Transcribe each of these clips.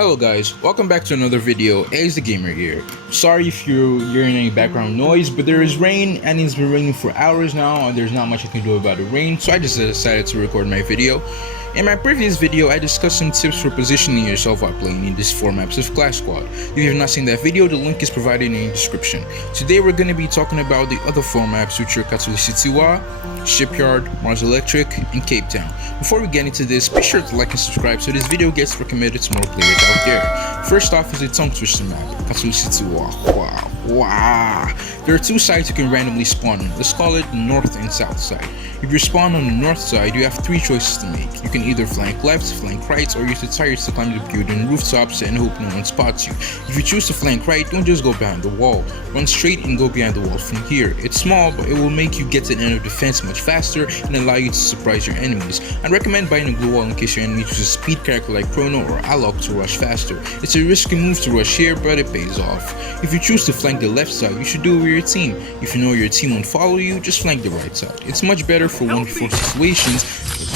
Hello guys, welcome back to another video. Ehiz the Gamer here. Sorry if you're hearing any background noise, but there is rain and it's been raining for hours now and there's not much I can do about the rain, so I just decided to record my video. In my previous video, I discussed some tips for positioning yourself while playing in these 4 maps of Clash Squad. If you have not seen that video, the link is provided in the description. Today we're going to be talking about the other 4 maps, which are Hisilicon, Shipyard, Mars Electric, and Cape Town. Before we get into this, be sure to like and subscribe so this video gets recommended to more players out there. First off is the tongue twister map, Hisilicon. Wow. There are 2 sides you can randomly spawn in. Let's call it the north and south side. If you spawn on the north side, you have 3 choices to make. You can either flank left, flank right, or use the tires to climb the building rooftops and hope no one spots you. If you choose to flank right, don't just go behind the wall. Run straight and go behind the wall from here. It's small, but it will make you get to the end of the fence much faster and allow you to surprise your enemies. I'd recommend buying a glue wall in case your enemy chooses a speed character like Chrono or Alok to rush faster. It's a risky move to rush here, but it pays off. If you choose to flank the left side, you should do it with your team. If you know your team won't follow you, just flank the right side. It's much better for 1v4 situations,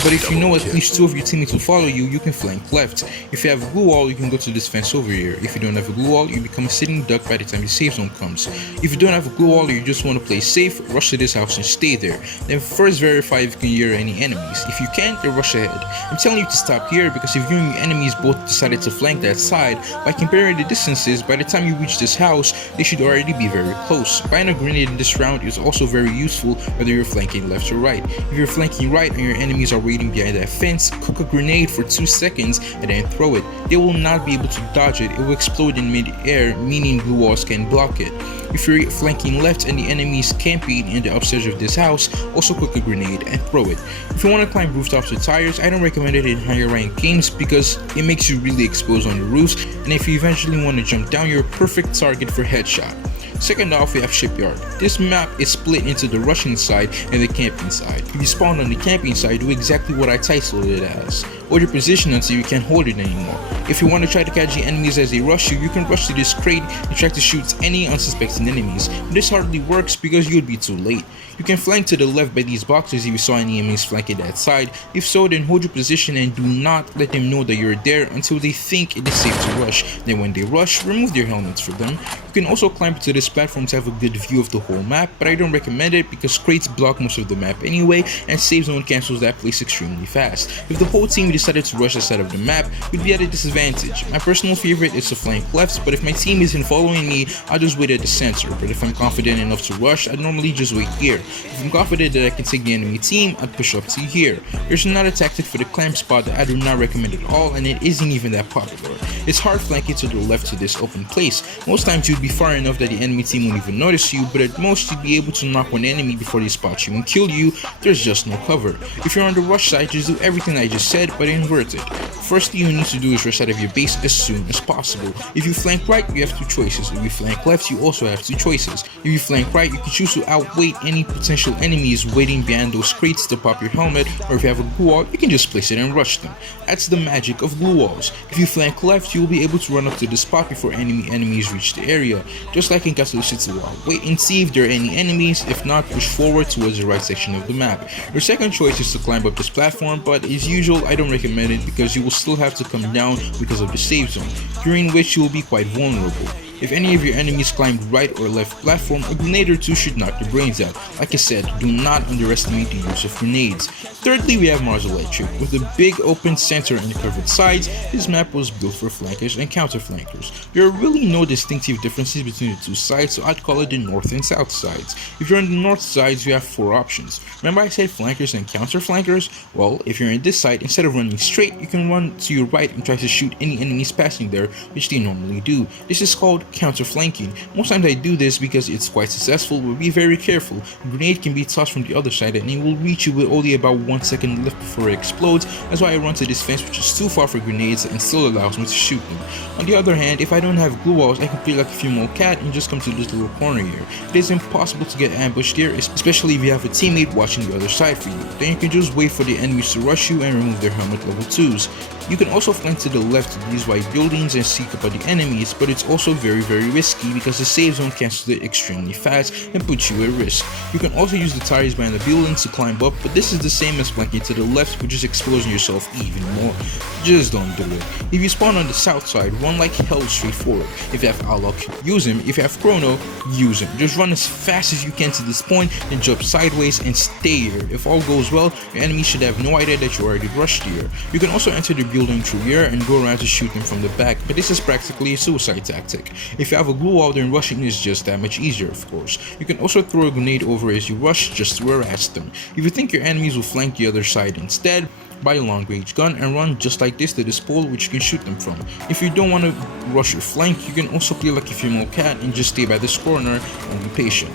but if you know at least 2 of your teammates will follow you, you can flank left. If you have a glue wall, you can go to this fence over here. If you don't have a glue wall, you become a sitting duck by the time your safe zone comes. If you don't have a glue wall or you just want to play safe, rush to this house and stay there. Then first verify if you can hear any enemies. If you can't, then rush ahead. I'm telling you to stop here because if you and your enemies both decided to flank that side, by comparing the distances, by the time you reach this house, they should already be very close. Buying a grenade in this round is also very useful whether you're flanking left or right. If you're flanking right and your enemies are waiting behind that fence, cook a grenade for 2 seconds and then throw it. They will not be able to dodge it. It will explode in mid-air, meaning blue walls can block it. If you're flanking left and the enemy is camping in the upstairs of this house, also cook a grenade and throw it. If you want to climb rooftops with tires, I don't recommend it in higher ranked games because it makes you really exposed on the roofs, and if you eventually want to jump down, you're a perfect target for headshot. Second off, we have Shipyard. This map is split into the rushing side and the camping side. If you spawn on the camping side, do exactly what I titled it as. Hold your position until you can't hold it anymore. If you want to try to catch the enemies as they rush you, you can rush to this crate and try to shoot any unsuspecting enemies. But this hardly works because you would be too late. You can flank to the left by these boxes if you saw any enemies flanking that side. If so, then hold your position and do not let them know that you're there until they think it is safe to rush. Then when they rush, remove their helmets for them. You can also climb to this platform to have a good view of the whole map, but I don't recommend it because crates block most of the map anyway and safe zone cancels that place extremely fast. If the whole team decided to rush the side of the map, you'd be at a disadvantage. My personal favorite is to flank left, but if my team isn't following me, I'll just wait at the center. But if I'm confident enough to rush, I'd normally just wait here. If I'm confident that I can take the enemy team, I'd push up to here. There's another tactic for the clamp spot that I do not recommend at all, and it isn't even that popular. It's hard flanking to the left to this open place. Most times you'd be far enough that the enemy team won't even notice you, but at most you'd be able to knock one enemy before they spot you and kill you. There's just no cover. If you're on the rush side, just do everything I just said, but invert it. First thing you need to do is rush out of your base as soon as possible. If you flank right, you have 2 choices. If you flank left, you also have 2 choices. If you flank right, you can choose to outwait any potential enemies waiting behind those crates to pop your helmet, or if you have a glue wall, you can just place it and rush them. That's the magic of glue walls. If you flank left, you will be able to run up to the spot before enemies reach the area. Just like in Hisilicon, wait and see if there are any enemies. If not, push forward towards the right section of the map. Your second choice is to climb up this platform, but as usual, I don't recommend it because you will still have to come down because of the safe zone, during which you will be quite vulnerable. If any of your enemies climbed right or left platform, a grenade or 2 should knock your brains out. Like I said, do not underestimate the use of grenades. Thirdly, we have Mars Electric. With a big open center and covered sides, this map was built for flankers and counter flankers. There are really no distinctive differences between the 2 sides, so I'd call it the north and south sides. If you're on the north sides, you have 4 options. Remember I said flankers and counter flankers? Well, if you're in this side, instead of running straight, you can run to your right and try to shoot any enemies passing there, which they normally do. This is called counter flanking. Most times I do this because it's quite successful, but be very careful. A grenade can be tossed from the other side and it will reach you with only about 1 second left before it explodes. That's why I run to this fence, which is too far for grenades and still allows me to shoot them. On the other hand, if I don't have glue walls, I can play like a female cat and just come to this little corner here. It is impossible to get ambushed here, especially if you have a teammate watching the other side for you. Then you can just wait for the enemies to rush you and remove their helmet level 2s. You can also flank to the left to these white buildings and seek out the enemies, but it's also very very risky because the save zone cancels it extremely fast and puts you at risk. You can also use the tires behind the buildings to climb up, but this is the same as flanking to the left, which is exposing yourself even more. Just don't do it. If you spawn on the south side, run like hell straight forward. If you have Alok, use him. If you have Chrono, use him. Just run as fast as you can to this point and jump sideways and stay here. If all goes well, your enemy should have no idea that you already rushed here. You can also enter the building through here and go around to shoot them from the back, but this is practically a suicide tactic. If you have a glue wall, then rushing is just that much easier, of course. You can also throw a grenade over as you rush just to harass them. If you think your enemies will flank the other side instead, buy a long range gun and run just like this to this pole which you can shoot them from. If you don't want to rush your flank, you can also play like a female cat and just stay by this corner and be patient.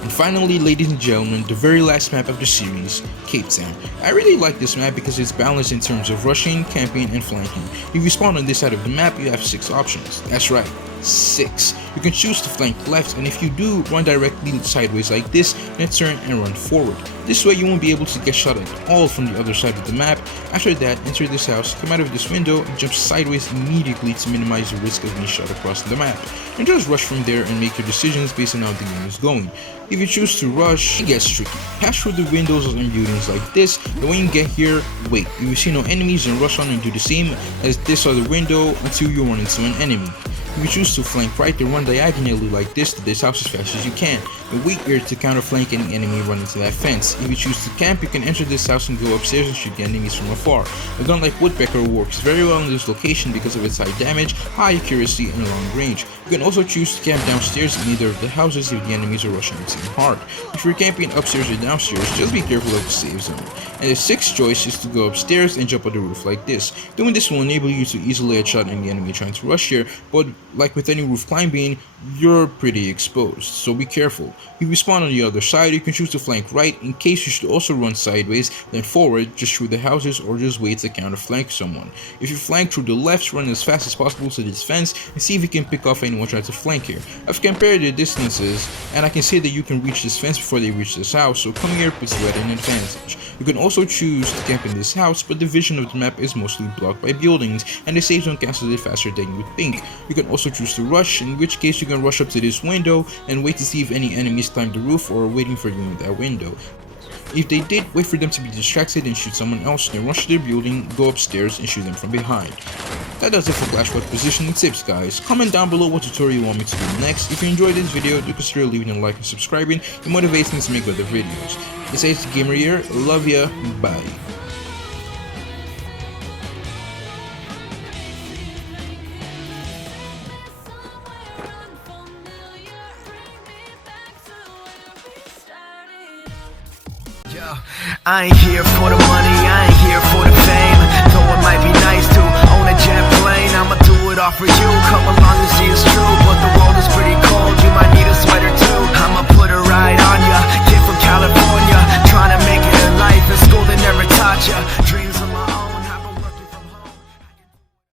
And finally, ladies and gentlemen, the very last map of the series, Cape Town. I really like this map because it's balanced in terms of rushing, camping, and flanking. If you spawn on this side of the map, you have 6 options. That's right, 6. You can choose to flank left, and if you do, run directly sideways like this, then turn and run forward. This way you won't be able to get shot at all from the other side of the map. After that, enter this house, come out of this window, and jump sideways immediately to minimize the risk of being shot across the map. And just rush from there and make your decisions based on how the game is going. If you choose to rush, it gets tricky. Pass through the windows and buildings like this, and when you get here, wait. If you see no enemies, then rush on and do the same as this other window until you run into an enemy. If you choose to flank right, then run diagonally like this to this house as fast as you can, and wait here to counter flank any enemy running to that fence. If you choose to camp, you can enter this house and go upstairs and shoot the enemies from afar. A gun like Woodpecker works very well in this location because of its high damage, high accuracy, and long range. You can also choose to camp downstairs in either of the houses if the enemies are rushing the team hard. If you're camping upstairs or downstairs, just be careful of the save zone. And the 6th choice is to go upstairs and jump on the roof like this. Doing this will enable you to easily headshot any enemy trying to rush here, but like with any roof climbing, you're pretty exposed, so be careful. If you spawn on the other side, you can choose to flank right. In case, you should also run sideways, then forward, just through the houses, or just wait to counter flank someone. If you flank through the left, run as fast as possible to this fence and see if you can pick off anyone trying to flank here. I've compared the distances, and I can say that you can reach this fence before they reach this house, so coming here puts you at an advantage. You can also choose to camp in this house, but the vision of the map is mostly blocked by buildings, and the save zone cancels it faster than you would think. You can also choose to rush, in which case you can rush up to this window and wait to see if any enemies climb the roof or are waiting for you in that window. If they did, wait for them to be distracted and shoot someone else, then rush to their building, go upstairs, and shoot them from behind. That does it for Clash Royale positioning tips, guys. Comment down below what tutorial you want me to do next. If you enjoyed this video, do consider leaving a like and subscribing. It motivates me to make other videos. This is Gamer here. Love ya. Bye. I ain't here for the money, I ain't here for the